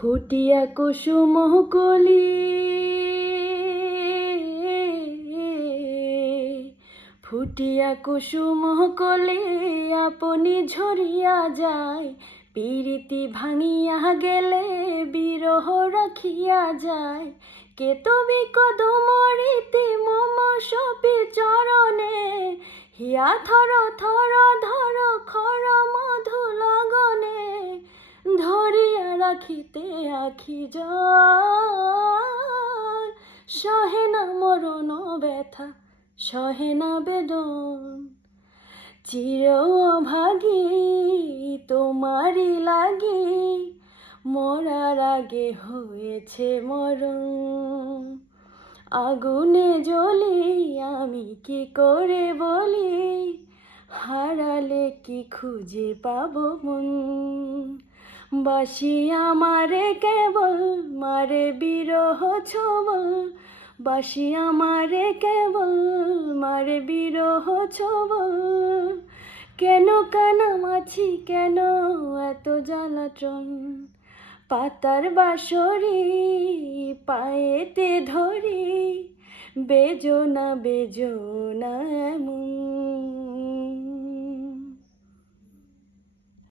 ফুটিয়া কুসুম কলি ফুটিয়া কুসুম কলি আপনি ঝরিয়া যায়, পীড়িতি ভাঙিয়া গেলে বিরহ রাখিয়া যায়। কে তুমি কদমরিতে মম সপি চরণে, হিয়া থর থর ধর খর মধু লগনে, ধরিয়া রাখিতে আখি জল। সহে না মরণ ব্যথা, সহে না বেদন, চির অভাগী তোমারি লাগি, মরার আগে হয়েছে মরণ। আগুনে জ্বলি আমি কি করে বলি, হারালে কি খুঁজে পাবো মন। বাসি আমারে কেবল মারে বিরহ ছবল, বাসি আমারে কেবল মারে বিরহ ছবল। কেন কানামাছি, কেন এত জ্বালাতন, পাতার বাঁশরি পায়েতে ধরি, বেজো না এমন।